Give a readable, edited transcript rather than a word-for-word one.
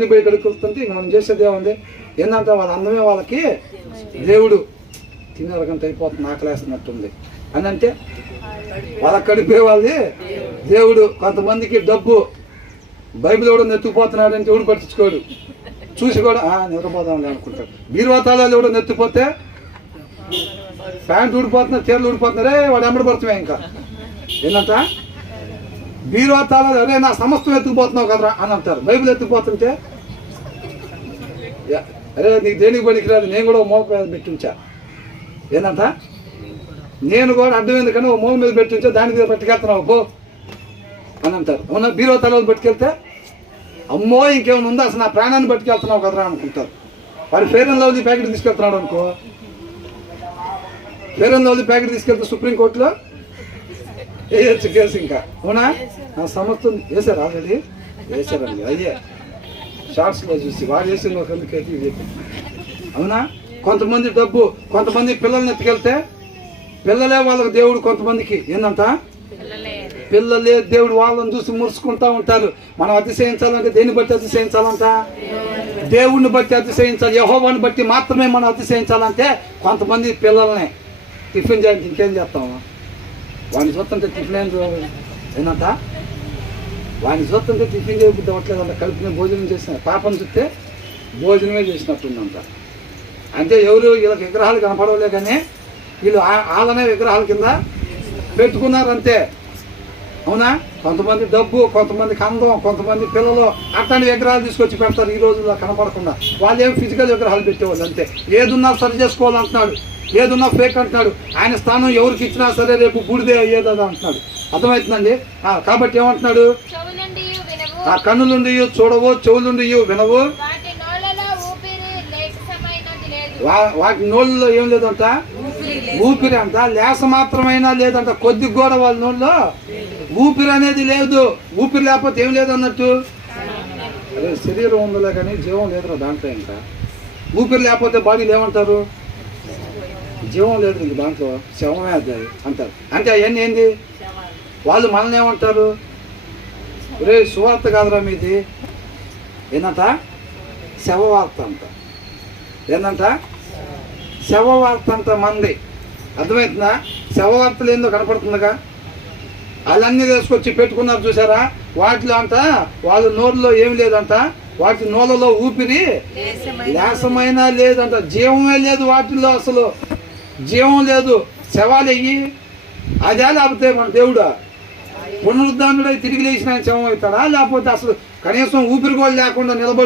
పోయి కడుక్కొస్తుంటే ఇంక మనం చేసేది ఏముంది ఏంటంటే వాళ్ళ అందమే వాళ్ళకి దేవుడు తినే రకంత అయిపోతుంది, ఆకలేస్తున్నట్టుంది అని అంటే వాళ్ళకి కడిపే వాళ్ళది దేవుడు. కొంతమందికి డబ్బు బైబిల్ ఎవడో నెత్తుకుపోతున్నాడు అంటే ఎవడు పట్టించుకోడు, చూసి కూడా నిద్రపోదాం అనుకుంటాడు. బీరువాతాళాలు ఎవడో నెత్తిపోతే ప్యాంట్ ఊడిపోతున్నా, చీరలు ఊడిపోతున్నారే వాడు ఎమ్మడి పడుతున్నాయి. ఇంకా ఏంటంట బీరువాతాళాలు అరే నా సమస్తం ఎత్తుకుపోతున్నావు కదరా అని అంటారు. బైబిల్ ఎత్తుకుపోతుంటే అరే నీకు దేనికి పనికిరాదు, నేను కూడా ఓ మోక మీద పెట్టించా. ఏంటంట నేను కూడా అడ్డమైంది కానీ ఓ మోక మీద పెట్టించా, దాని మీద పట్టుకెళ్తున్నావు పో అని అంటారు. అవునా? బీరువాతాళాలు పట్టుకెళ్తే అమ్మో ఇంకేమైనా ఉందా, అసలు నా ప్రాణాన్ని పట్టుకెళ్తున్నావు కదరా అనుకుంటారు. వాడు ఫెయిర్ అండ్ లవ్లీ ప్యాకెట్ తీసుకెళ్తున్నాడు అనుకో, ఫెయిర్ అండ్ లవ్లీ ప్యాకెట్ తీసుకెళ్తే సుప్రీంకోర్టులో వేయచ్చు కేసు. ఇంకా అవునా? నా సమస్తం వేసారు, ఆల్రెడీ వేసారండి. అయ్యే షార్ట్స్లో చూసి వాడు వేసిన ఒక ఎందుకైతే అవునా? కొంతమంది డబ్బు, కొంతమంది పిల్లల్ని ఎత్తుకెళ్తే పిల్లలే వాళ్ళకి దేవుడు. కొంతమందికి ఏందంట పిల్లలే దేవుడు, వాళ్ళని చూసి మురుసుకుంటా ఉంటారు. మనం అతిశయించాలంటే దేన్ని బట్టి అతిశయించాలంట? దేవుడిని బట్టి అతిశయించాలి. యెహోవాని బట్టి మాత్రమే మనం అతిశయించాలంటే కొంతమంది పిల్లల్ని టిఫిన్ చేయడానికి ఇంకేం చేస్తాము? వాడిని చూస్తుంటే టిఫిన్ ఏంటంట, వాడిని చూస్తుంటే టిఫిన్ చేయబుద్ధి అవ్వట్లేదంట, కడుపునే భోజనం చేసిన పాపను చూస్తే భోజనమే చేసినట్టుందంట. అంటే ఎవరు వీళ్ళకి విగ్రహాలు కనపడవలే కానీ వీళ్ళు వాళ్ళనే విగ్రహాల కింద పెట్టుకున్నారంతే. అవునా? కొంతమంది డబ్బు, కొంతమందికి అందం, కొంతమంది పిల్లలు అట్లాంటి విగ్రహాలు తీసుకొచ్చి పెడతారు ఈ రోజుల్లో కనపడకుండా. వాళ్ళు ఏం ఫిజికల్ విగ్రహాలు పెట్టేవాళ్ళు అంతే. ఏదున్నా సరి చేసుకోవాలంటున్నాడు, ఏదున్నా ఫేక్ అంటున్నాడు. ఆయన స్థానం ఎవరికి ఇచ్చినా సరే రేపు బూడిదే అయ్యేదా అంటున్నాడు. అర్థమవుతుందండి? కాబట్టి ఏమంటున్నాడు? ఆ కన్నులుండి చూడవు, చెవులుండి వినవు, వాటి నోళ్ళలో ఏం లేదంట, ఊపిరి అంట. లేస మాత్రమైనా లేదంట, కొద్ది కూడా వాళ్ళ నోళ్ళలో ఊపిరి అనేది లేదు. ఊపిరి లేకపోతే ఏం లేదన్నట్టు. అదే శరీరం ఉందిలే కానీ జీవం లేదురా దాంట్లో. ఇంకా ఊపిరి లేకపోతే బాడీలు ఏమంటారు? జీవం లేదు ఇంక దాంట్లో, శవమే అది అంటారు. అంటే అవన్నీ ఏంది? వాళ్ళు మనల్ని ఏమంటారు? రే సువార్త కాదురా మీది, ఏంటంట శవవార్త అంట. ఏంటంట శవవార్త అంట మంది. అర్థమవుతుందా? శవవార్తలు ఏందో కనపడుతుందిగా. వాళ్ళన్నీ తీసుకొచ్చి పెట్టుకున్నారు చూసారా, వాటిలో అంట వాళ్ళ నోరులో ఏమి లేదంట, వాటి నోళ్ళలో ఊపిరి లేసమైనా లేదంట, జీవమే లేదు వాటిల్లో. అసలు జీవం లేదు, శవాలయ్యి. అదే లేకపోతే మన దేవుడా పునరుద్ధానుడై తిరిగి లేచిన ఆయన శవం అవుతాడా? లేకపోతే అసలు కనీసం ఊపిరి కూడా లేకుండా నిలబడి